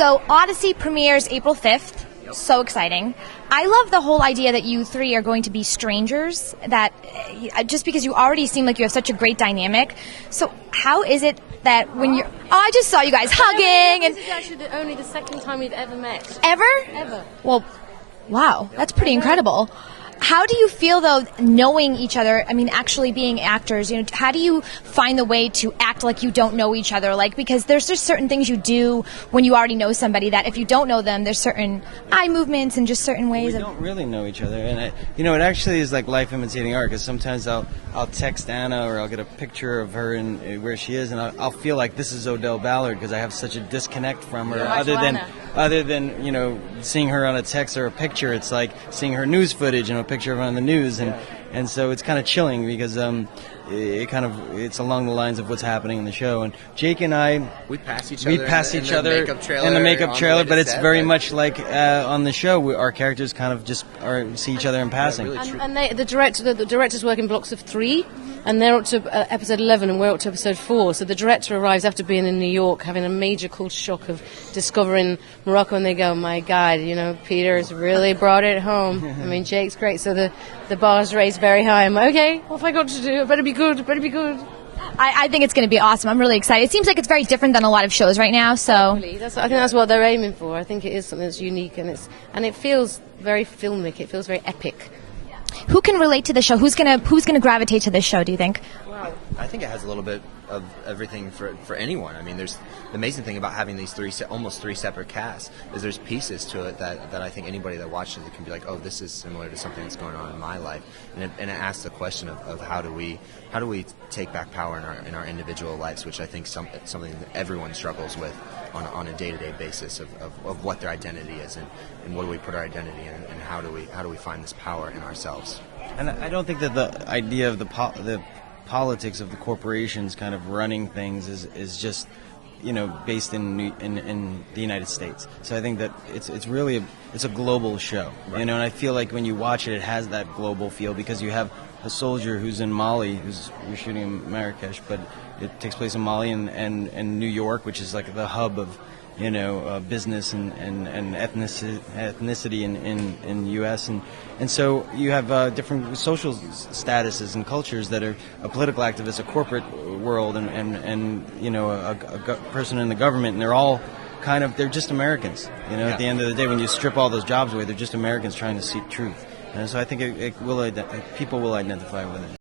So Odyssey premieres April 5th. So exciting. I love the whole idea that you three are going to be strangers, that just because you already seem like you have such a great dynamic. So how is it that when you're... Oh, I just saw you guys hugging. And This is actually only the second time we've ever met. Ever? Ever. Well, wow, that's pretty incredible. How do you feel, though, knowing each other, I mean, actually being actors, how do you find the way to act like you don't know each other? Like, because there's just certain things you do when you already know somebody that if you don't know them, there's certain eye movements and just certain ways We don't really know each other. And, it actually is like life imitating art, because sometimes I'll text Anna or I'll get a picture of her and where she is, and I'll feel like this is Odell Ballard because I have such a disconnect from her. Yeah. Other than seeing her on a text or a picture, it's like seeing her news footage and a picture of her on the news, and so it's kind of chilling because it's along the lines of what's happening in the show. And Jake and I we pass each other in the makeup trailer, but it's very much like on the show. Our characters kind of just see each other in passing. Yeah, really And the directors work in blocks of 3, and they're up to episode 11, and we're up to episode 4. So the director arrives after being in New York, having a major culture shock of discovering Morocco, and they go, "My God, Peter's really brought it home." I mean, Jake's great, so the bar's raised very high. I'm like, okay, what have I got to do? It better be good. I think it's going to be awesome. I'm really excited. It seems like it's very different than a lot of shows right now. So I think that's what they're aiming for. I think it is something that's unique, and it feels very filmic. It feels very epic. who can relate to the show? Who's gonna gravitate to this show, do you think? I think it has a little bit of everything for anyone. I mean, there's the amazing thing about having these almost three separate casts is there's pieces to it that I think anybody that watches it can be like, oh, this is similar to something that's going on in my life, and it asks the question of how do we take back power in our individual lives, which I think something that everyone struggles with on a day-to-day basis of what their identity is and what do we put our identity in, and how do we find this power in ourselves. And I don't think that the idea of the politics of the corporations kind of running things is just based in the United States. So I think that it's really a global show, right. And I feel like when you watch it, it has that global feel because you have a soldier who's in Mali, we're shooting in Marrakesh, but it takes place in Mali and New York, which is like the hub of business and ethnicity in the U.S. and so you have different social statuses and cultures that are a political activist, a corporate world, and a person in the government, and they're all they're just Americans. At the end of the day, when you strip all those jobs away, they're just Americans trying to seek truth. And so I think people will identify with it.